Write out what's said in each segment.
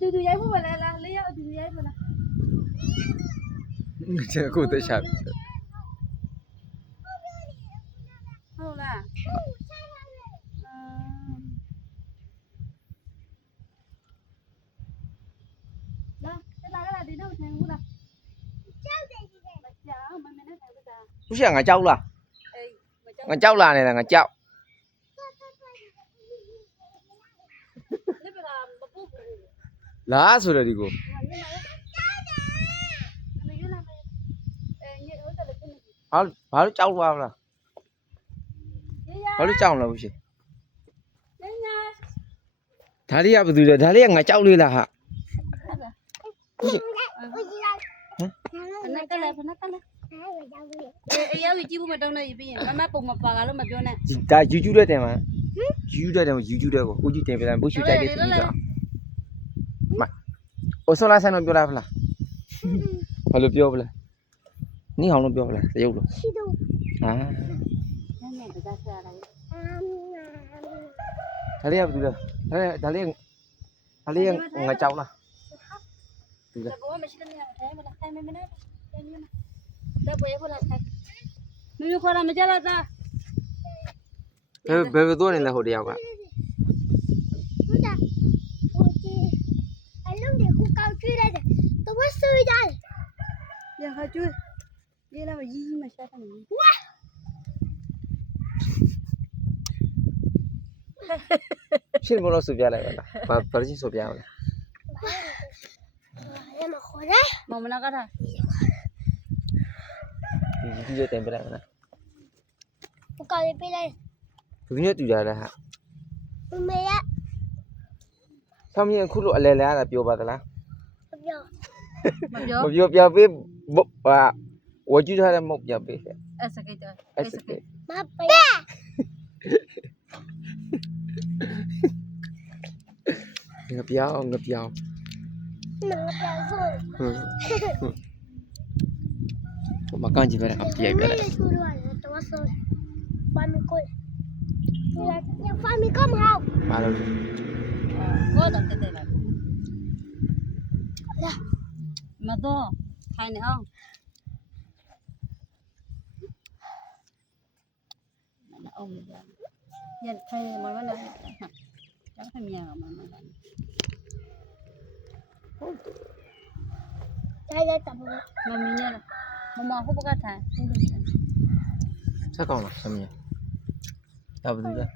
တူရိုက်ဖို့ပဲလားလေးယောက်အတူရိုက်ဖို့လား ကိုတခြား ဟုတ်လားလာဒီတော့ထိုင်ဘူးလားကြောက်တယ်ကြီးတယ်မကြောက်မမနဲ့ထိုင်ဘူးသား 不是俺叫了， အေးမကြောက် 俺叫了呢，俺叫。 လက်ပလာမပုတ်ဘူး 哪说的这个？ မရလာမယ်ညို့တယ်လည်းနေ ဘာလို့ကြောက်သွားလား ရရ ဘာလို့ကြောက်လဲဘူးရှင် ညညာ ဒါလေးကဘာလို့လဲဒါလေးကငါကြောက်လေးလားဟာ နက်ကလည်းဖနက်ကလည်းအေးရောက်ကြည့်ဖို့မတောင်းနဲ့ပြီးရင်မမပုံမပါကလို့မပြောနဲ့ ဒါယူကျူးတဲ့တယ်မှာယူကျူးတဲ့တယ်ယူကျူးတဲ့ကိုဦးကြီးတင်ပြတယ်ဘုရှူကြိုက်တယ်သူကြီးဆိုမအစောလာဆန်တော့ပြောလားဖလားဘာလို့ပြောပလဲနီးအောင်လို့ပြောပလဲတရုပ်လို့ဟာ ညညတသားဆက်ရတယ် ဒါလေးကဘာလို့လဲဒါလေးငါကြောက်လား ဘောမရှိတဲ့နေရာထိုင်မလားထိုင်မနေနဲ့ထိုင်နေမှာတော့ဘယ်ဖို့လားထိုင်မင်းခေါ်လာမကြလားသား ဘယ်သွားနေလဲဟိုတယောက်က ဟုတ်တာဟိုဒီအလုံးတွေခုကောက်ကျွေးလိုက်တယ်တော့ဆွေးကြတယ် ရခကျွေးဒီလာမကြီးကြီးမရှာတယ်ဝါ ရှင်းမလို့ဆိုပြလိုက်ပါလားဘာချင်းဆိုပြအောင်လဲ ရမခေါ်တယ် မမနာကထား ဒီကြီးတင်ပြလိုက်မလား ခုကောက်လေးပေးလိုက် သူညတူကြလားဟာ မမေရ ဆောင်းမြင်အခုလို့အလဲလဲရတာပြောပါသလား ပြော မပြော မပြောပြပေးဟာဝကြည့်ထားတဲ့မဟုတ်ပြပေးခဲ့ အဲ့စကိတ်တော့ အဲ့စကေ မပေး ငါပြောင်းမငါပြောဆို ဟိုမကန်ကြည့်ပဲအပြည့်ပြလိုက် သူတို့ကတော့ဆိုဖာမီကိုရဖာမီကမဟောက် ဘာလို့ ကိုတော့တက်တယ်လားမတော့ထိုင်နေအောင်မအောင်ရရထိုင်နေမမနာကျောင်းထိုင်မြန်အောင်မမနာ လိုက်တမ မမင်းနဲ့မမဟုတ်ပကထိုင် ဆက်ကောင်းလားဆောင်းမြင်ဒါဘာလို့လဲ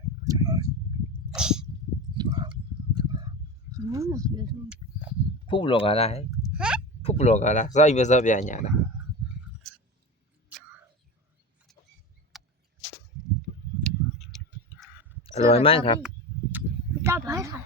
ဖုတ်ဘလော့ကလားဟဲ့ဖုတ်ဘလော့ကလားစောက်ပဲစောက်ပြညာလားอร่อยมากครับ จับให้ค่ะ